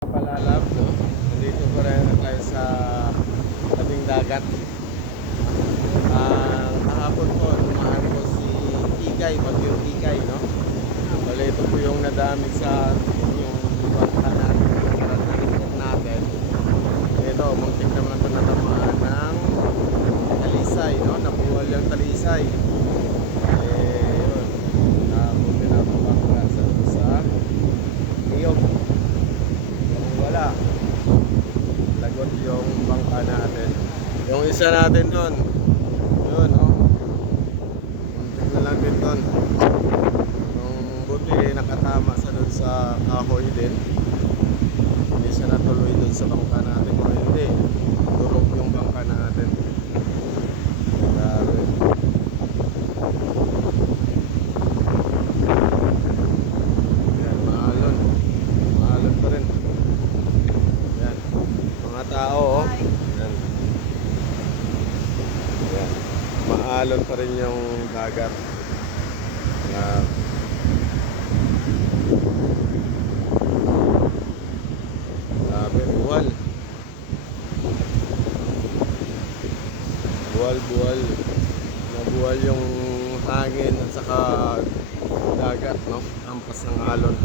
Palalab, no? Nandito pa rin tayo sa tabing dagat. Ang kahapon po, dumaan po si Ikay, Bagyong Ikay, no? Bale, ito po yung nadamit sa yung bangka natin, yung natin natin. Ito, muntik naman ito natamaan ng talisay, no? Nabuwal yung talisay. Eh, yun. Nabuti na ito bangka sa, sa Iyog. Kung wala, lagot yung bangka natin. Yung isa natin doon, yun, no? Muntik na lang din doon. Yung buti nakatama sa doon sa kahoy din. Hindi siya natuloy doon sa bangka natin. Kung hindi, durog yung bangka natin. Grabe. Tao, oh. Maalon pa rin yung dagat. Yan. Grabe, buwal. Buwal, buwal. Nabuwal yung hangin at saka dagat, no? Ampas ng alon.